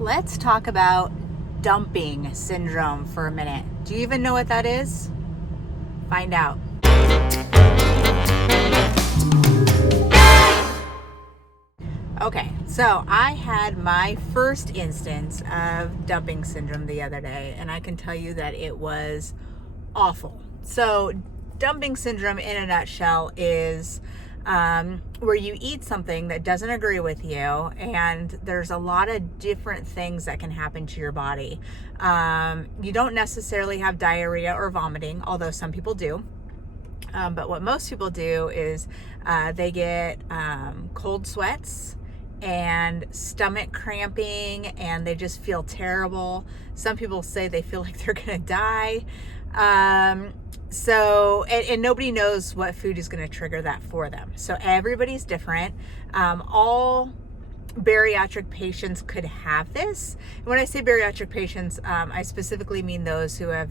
Let's talk about dumping syndrome for a minute. Do you even know what that is? Find out. Okay, so I had my first instance of dumping syndrome the other day, and I can tell you that it was awful. So, dumping syndrome in a nutshell is where you eat something that doesn't agree with you, and there's a lot of different things that can happen to your body. You don't necessarily have diarrhea or vomiting, although some people do. But what most people do is they get cold sweats and stomach cramping, and they just feel terrible. Some people say they feel like they're gonna die. And nobody knows what food is going to trigger that for them. So everybody's different. All bariatric patients could have this. And when I say bariatric patients, I specifically mean those who have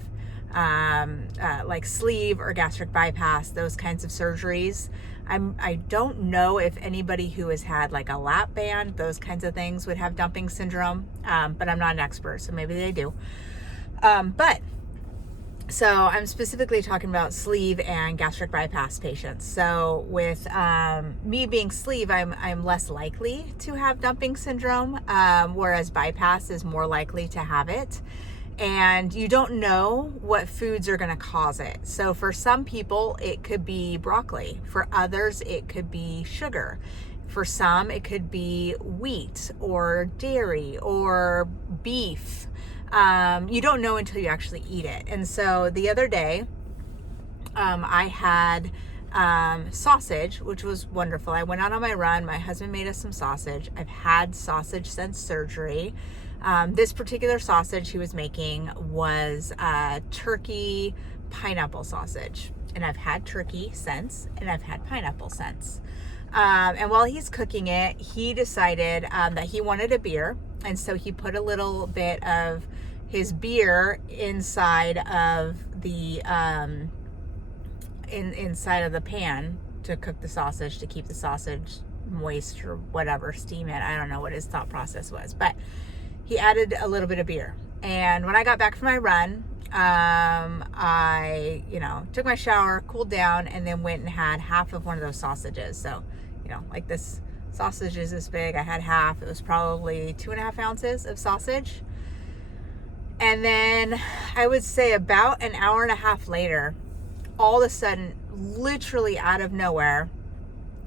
like sleeve or gastric bypass, those kinds of surgeries. I don't know if anybody who has had like a lap band, those kinds of things, would have dumping syndrome, but I'm not an expert, so maybe they do. So I'm specifically talking about sleeve and gastric bypass patients. So with me being sleeve, I'm less likely to have dumping syndrome, whereas bypass is more likely to have it. And you don't know what foods are going to cause it. So for some people, it could be broccoli. For others, it could be sugar. For some, it could be wheat or dairy or beef. You don't know until you actually eat it. And so the other day, I had sausage, which was wonderful. I went out on my run. My husband made us some sausage. I've had sausage since surgery. This particular sausage he was making was turkey pineapple sausage. And I've had turkey since, and I've had pineapple since. And while he's cooking it, he decided that he wanted a beer. And so he put a little bit of his beer inside of the inside of the pan to cook the sausage, to keep the sausage moist or whatever, steam it. I don't know what his thought process was, but he added a little bit of beer. And when I got back from my run, I, took my shower, cooled down, and then went and had half of one of those sausages. So, like this sausage is this big. I had half. It was probably 2.5 ounces of sausage. And then I would say about an hour and a half later, all of a sudden, literally out of nowhere,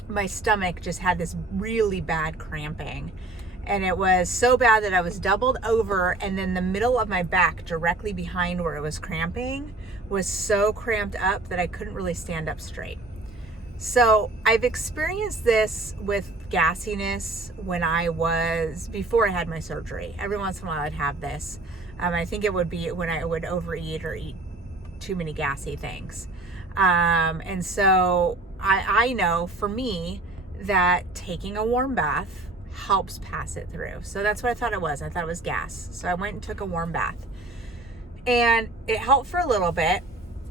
my stomach just had this really bad cramping. And it was so bad that I was doubled over, and then the middle of my back, directly behind where it was cramping, was so cramped up that I couldn't really stand up straight. So I've experienced this with gassiness before I had my surgery. Every once in a while I'd have this. I think it would be when I would overeat or eat too many gassy things. And so I know for me that taking a warm bath helps pass it through. So that's what I thought it was. I thought it was gas. So I went and took a warm bath. And it helped for a little bit,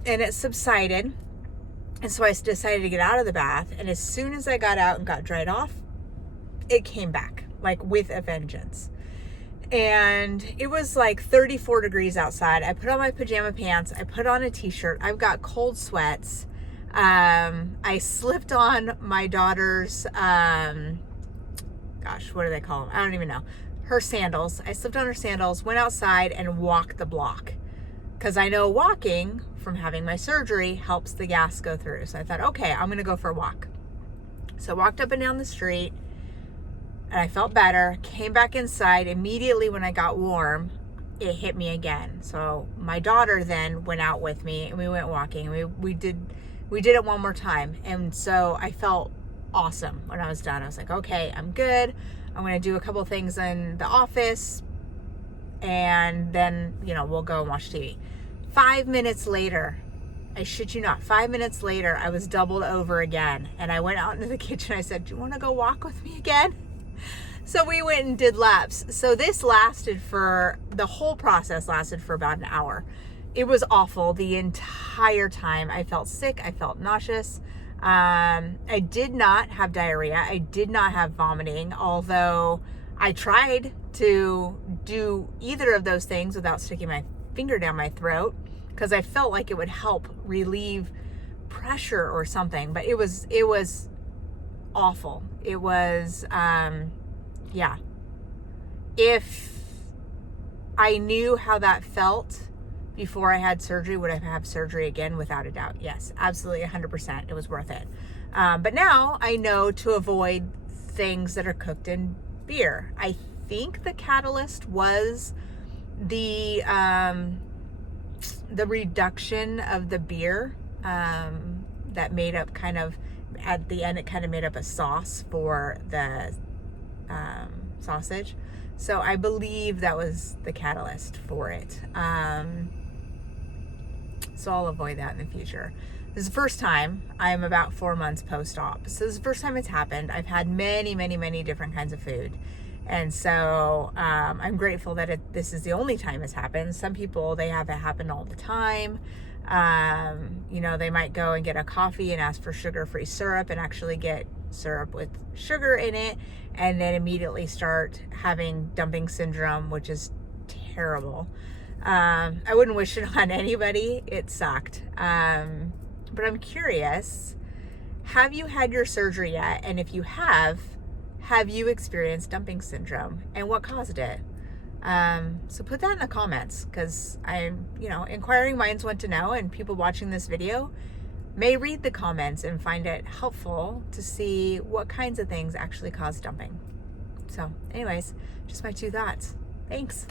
and it subsided. And so I decided to get out of the bath, and as soon as I got out and got dried off, it came back, like with a vengeance. And it was like 34 degrees outside. I put on my pajama pants. I put on a t-shirt. I've got cold sweats. I slipped on my daughter's, what do they call them? I don't even know. Her sandals. I slipped on her sandals, went outside, and walked the block. Because I know walking from having my surgery helps the gas go through. So I thought, okay, I'm going to go for a walk. So I walked up and down the street, and I felt better. Came back inside. Immediately when I got warm, it hit me again. So my daughter then went out with me, and we went walking. We did it one more time. And so I felt awesome when I was done. I was like, okay, I'm good. I'm going to do a couple things in the office, and then, we'll go and watch TV. 5 minutes later, I shit you not, 5 minutes later, I was doubled over again. And I went out into the kitchen. I said, do you want to go walk with me again? So we went and did laps. So the whole process lasted for about an hour. It was awful the entire time. I felt sick. I felt nauseous. I did not have diarrhea. I did not have vomiting, although I tried to do either of those things without sticking my finger down my throat, because I felt like it would help relieve pressure or something. But it was awful. It was yeah. If I knew how that felt before I had surgery, would I have surgery again? Without a doubt, yes, absolutely, 100%. It was worth it. But now I know to avoid things that are cooked in beer. I think the catalyst was the reduction of the beer that made up kind of, at the end, it kind of made up a sauce for the sausage. So I believe that was the catalyst for it. So I'll avoid that in the future. This is the first time. I'm about 4 months post-op. So this is the first time it's happened. I've had many, many, many different kinds of food. And so I'm grateful that this is the only time it's happened. Some people, they have it happen all the time. They might go and get a coffee and ask for sugar-free syrup and actually get syrup with sugar in it, and then immediately start having dumping syndrome, which is terrible. I wouldn't wish it on anybody. It sucked. But I'm curious, have you had your surgery yet? And if you have you experienced dumping syndrome, and what caused it? So put that in the comments, because I'm, inquiring minds want to know, and people watching this video may read the comments and find it helpful to see what kinds of things actually cause dumping. So anyways, just my 2 thoughts. Thanks.